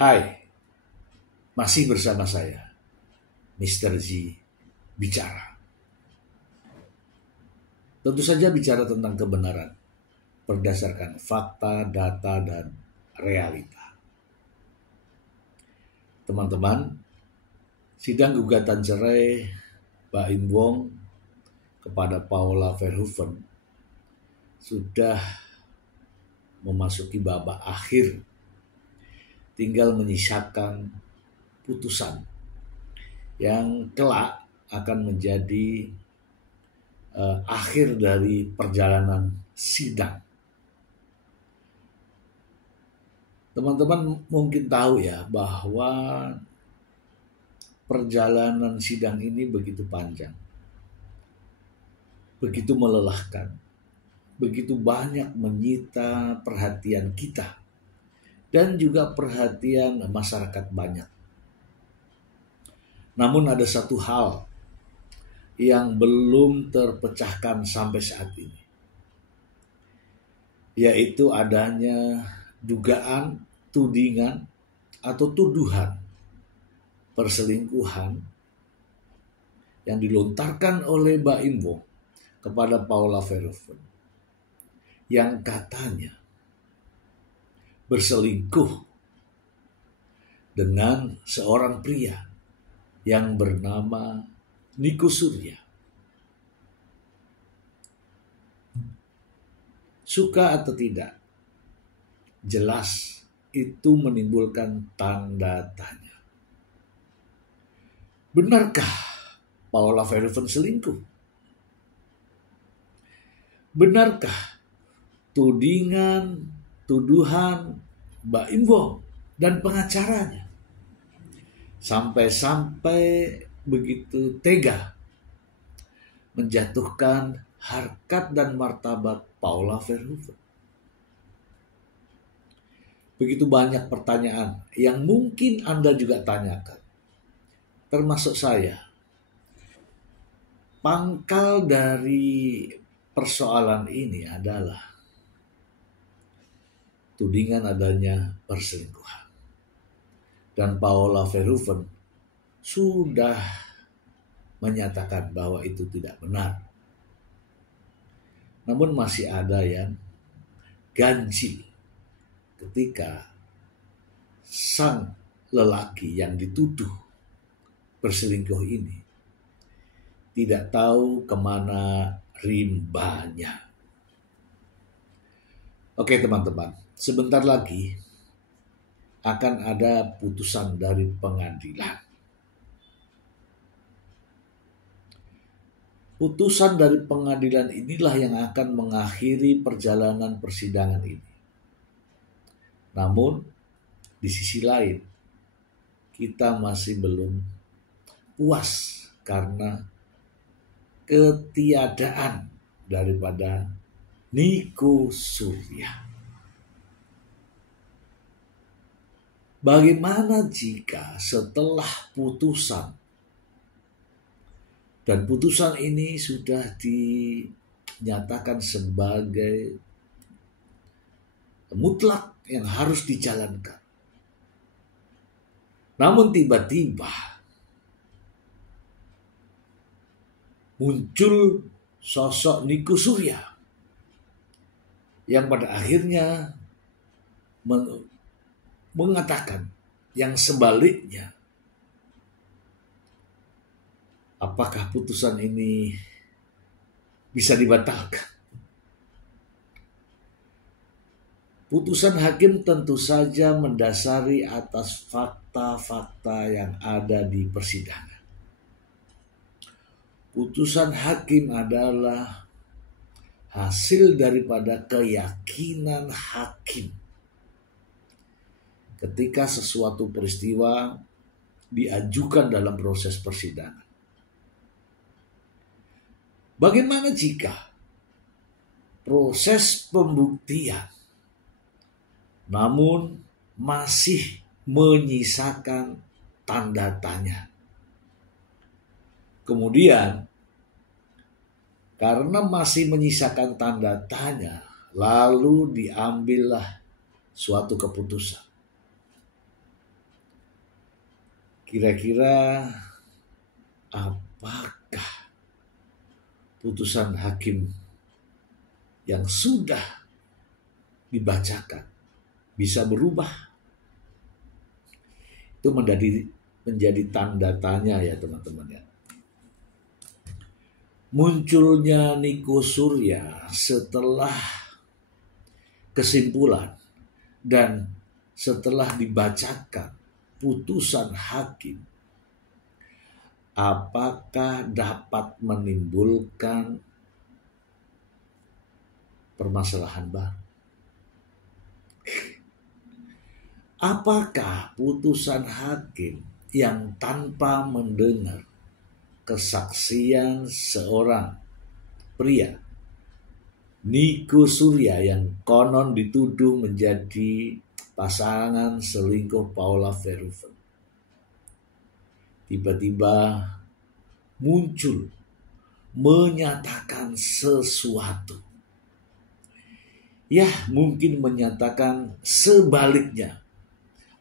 Hai, masih bersama saya, Mr. Z bicara. Tentu saja bicara tentang kebenaran, berdasarkan fakta, data, dan realita. Teman-teman, sidang gugatan cerai Baim Wong kepada Paula Verhoeven sudah memasuki babak akhir. Tinggal menyisakan putusan yang kelak akan menjadi akhir dari perjalanan sidang. Teman-teman mungkin tahu ya bahwa perjalanan sidang ini begitu panjang, begitu melelahkan, begitu banyak menyita perhatian kita dan juga perhatian masyarakat banyak. Namun ada satu hal yang belum terpecahkan sampai saat ini, yaitu adanya dugaan, tudingan, atau tuduhan perselingkuhan yang dilontarkan oleh Baim Wong kepada Paula Verhoeven, yang katanya berselingkuh dengan seorang pria yang bernama Niko Surya. Suka atau tidak, jelas itu menimbulkan tanda tanya. Benarkah Paula Verhoeven selingkuh? Benarkah tudingan, tuduhan Baim Wong dan pengacaranya sampai begitu tega menjatuhkan harkat dan martabat Paula Verhoeven? Begitu banyak pertanyaan yang mungkin Anda juga tanyakan, termasuk saya. Pangkal dari persoalan ini adalah tudingan adanya perselingkuhan. Dan Paula Verhoeven sudah menyatakan bahwa itu tidak benar. Namun masih ada yang ganjil ketika sang lelaki yang dituduh berselingkuh ini tidak tahu kemana rimbanya. Oke teman-teman, sebentar lagi akan ada putusan dari pengadilan. Putusan dari pengadilan inilah yang akan mengakhiri perjalanan persidangan ini. Namun, di sisi lain, kita masih belum puas karena ketiadaan daripada Niko Surya. Bagaimana jika setelah putusan, dan putusan ini sudah dinyatakan sebagai mutlak yang harus dijalankan, namun tiba-tiba muncul sosok Niko Surya yang pada akhirnya mengatakan yang sebaliknya. Apakah putusan ini bisa dibatalkan? Putusan hakim tentu saja mendasari atas fakta-fakta yang ada di persidangan. Putusan hakim adalah hasil daripada keyakinan hakim ketika sesuatu peristiwa diajukan dalam proses persidangan. Bagaimana jika proses pembuktian namun masih menyisakan tanda tanya? Kemudian, karena masih menyisakan tanda tanya, lalu diambillah suatu keputusan. Kira-kira apakah putusan hakim yang sudah dibacakan bisa berubah? Itu menjadi tanda tanya ya teman-teman ya. Munculnya Niko Surya setelah kesimpulan dan setelah dibacakan putusan hakim, apakah dapat menimbulkan permasalahan baru? Apakah putusan hakim yang tanpa mendengar kesaksian seorang pria, Niko Surya, yang konon dituduh menjadi pasangan selingkuh Paula Verhoeven, tiba-tiba muncul menyatakan sesuatu? Ya, mungkin menyatakan sebaliknya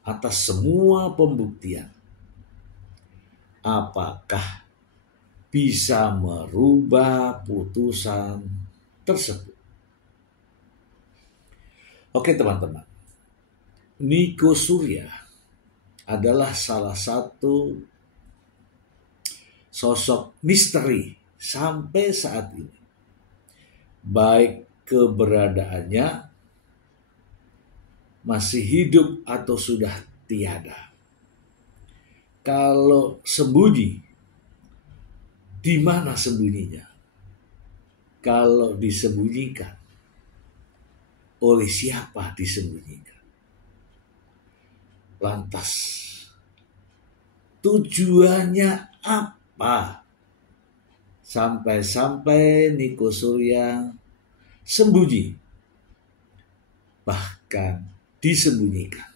atas semua pembuktian. Apakah bisa merubah putusan tersebut? Oke teman-teman, Niko Surya adalah salah satu sosok misteri sampai saat ini. Baik keberadaannya masih hidup atau sudah tiada. Kalau sembunyi, di mana sembunyinya? Kalau disembunyikan, oleh siapa disembunyikan? Lantas, tujuannya apa? Sampai-sampai Niko Surya sembunyi, bahkan disembunyikan.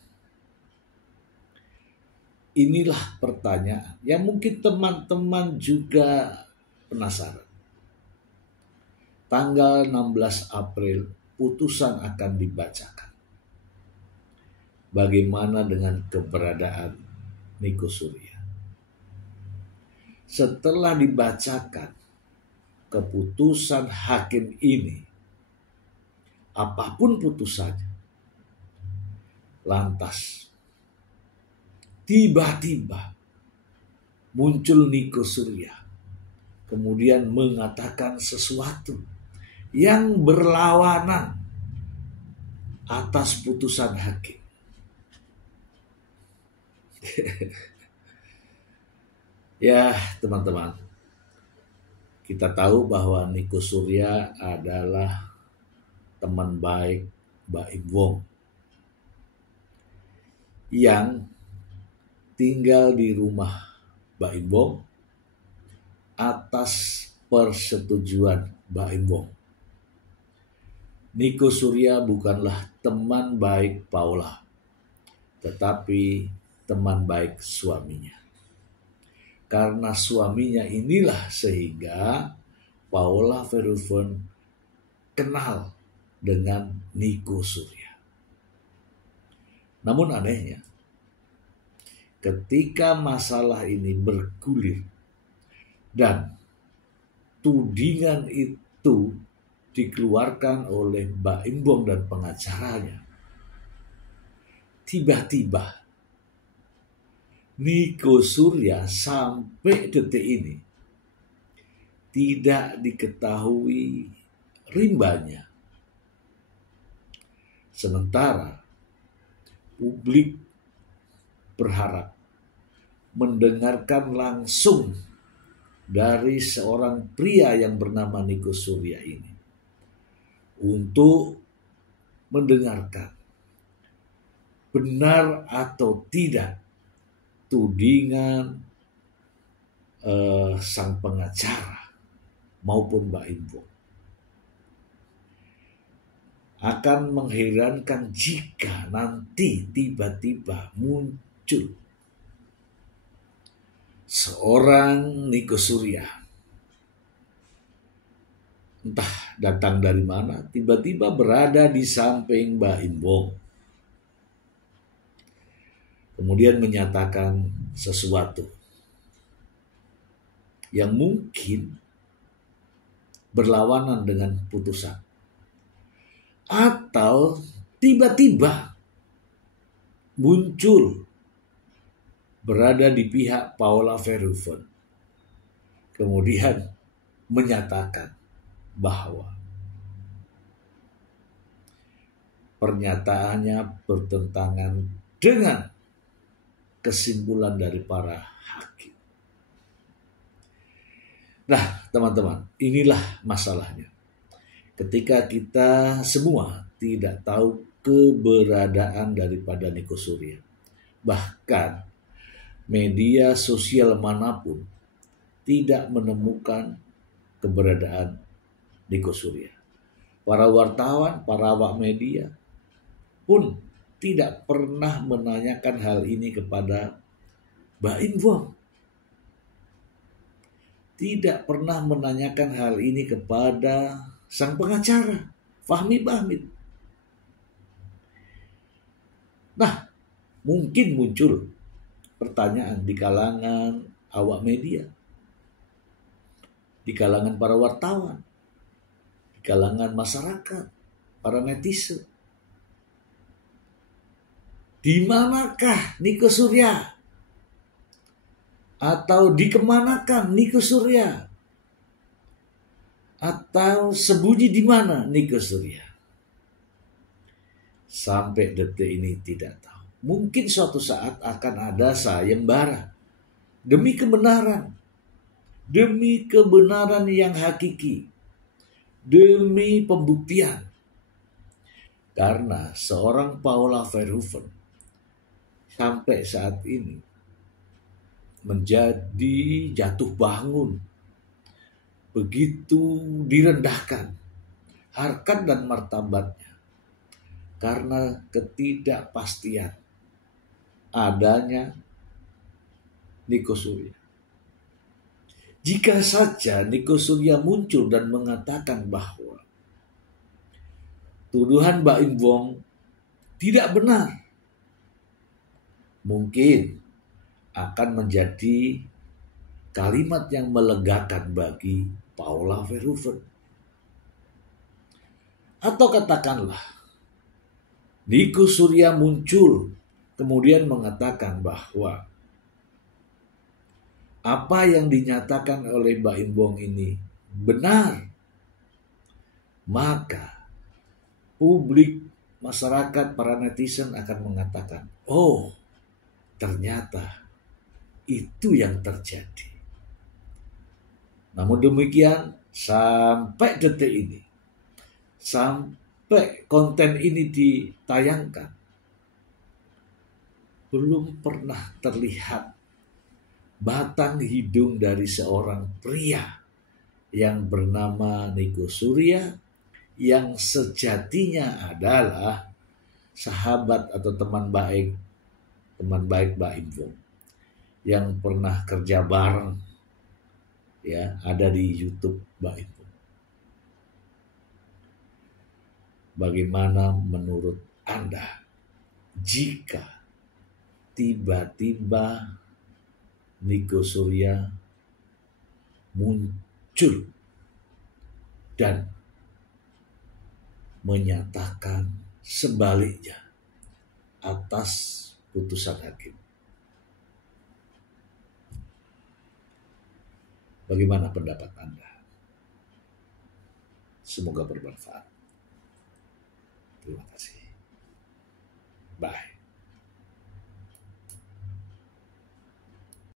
Inilah pertanyaan yang mungkin teman-teman juga penasaran. Tanggal 16 April putusan akan dibacakan. Bagaimana dengan keberadaan Niko Surya? Setelah dibacakan keputusan hakim ini, apapun putusannya, lantas tiba-tiba muncul Niko Surya, kemudian mengatakan sesuatu yang berlawanan atas putusan hakim. Ya teman-teman, kita tahu bahwa Niko Surya adalah teman baik Mbak Im Wong yang tinggal di rumah Mbak Im Wong atas persetujuan Mbak Im Wong. Niko Surya bukanlah teman baik Paula, tetapi teman baik suaminya. Karena suaminya inilah sehingga Paula Verhoeven kenal dengan Niko Surya. Namun anehnya, ketika masalah ini bergulir dan tudingan itu dikeluarkan oleh Mbak Im Wong dan pengacaranya, tiba-tiba Niko Surya sampai detik ini tidak diketahui rimbanya. Sementara publik berharap mendengarkan langsung dari seorang pria yang bernama Niko Surya ini untuk mendengarkan benar atau tidak tudingan sang pengacara maupun Mbak Im Wong. Akan mengherankan jika nanti tiba-tiba muncul seorang Niko Surya, entah datang dari mana, tiba-tiba berada di samping Mbak Im Wong. Kemudian menyatakan sesuatu yang mungkin berlawanan dengan putusan, atau tiba-tiba muncul berada di pihak Paula Verhoeven, kemudian menyatakan bahwa pernyataannya bertentangan dengan kesimpulan dari para hakim. Nah, teman-teman, inilah masalahnya. Ketika kita semua tidak tahu keberadaan daripada Nico Surya, bahkan media sosial manapun tidak menemukan keberadaan Nico Surya. Para wartawan, para awak media pun tidak pernah menanyakan hal ini kepada Mbak Im Wong. Tidak pernah menanyakan hal ini kepada sang pengacara, Fahmi Bahmid. Nah, mungkin muncul pertanyaan di kalangan awak media, di kalangan para wartawan, di kalangan masyarakat, para netizen. Di manakah Nico Surya? Atau dikemanakan Nico Surya? Atau sembunyi di mana Nico Surya? Sampai detik ini tidak tahu. Mungkin suatu saat akan ada sayembara demi kebenaran. Demi kebenaran yang hakiki. Demi pembuktian. Karena seorang Paula Verhoeven sampai saat ini menjadi jatuh bangun, begitu direndahkan harkat dan martabatnya karena ketidakpastian adanya Nico Surya. Jika saja Nico Surya muncul dan mengatakan bahwa tuduhan Mbak Im Wong tidak benar, mungkin akan menjadi kalimat yang melegakan bagi Paula Verhoeven. Atau katakanlah Nico Surya muncul kemudian mengatakan bahwa apa yang dinyatakan oleh Mbak Im Wong ini benar, maka publik, masyarakat, para netizen akan mengatakan, oh ternyata itu yang terjadi. Namun demikian, sampai detik ini, sampai konten ini ditayangkan, belum pernah terlihat batang hidung dari seorang pria yang bernama Nico Surya, yang sejatinya adalah sahabat atau teman baik Mbak Im Wong, yang pernah kerja bareng, ya, ada di YouTube Mbak Im Wong. Bagaimana menurut Anda jika tiba-tiba Nico Surya muncul dan menyatakan sebaliknya atas putusan hakim? Bagaimana pendapat Anda? Semoga bermanfaat. Terima kasih. Bye.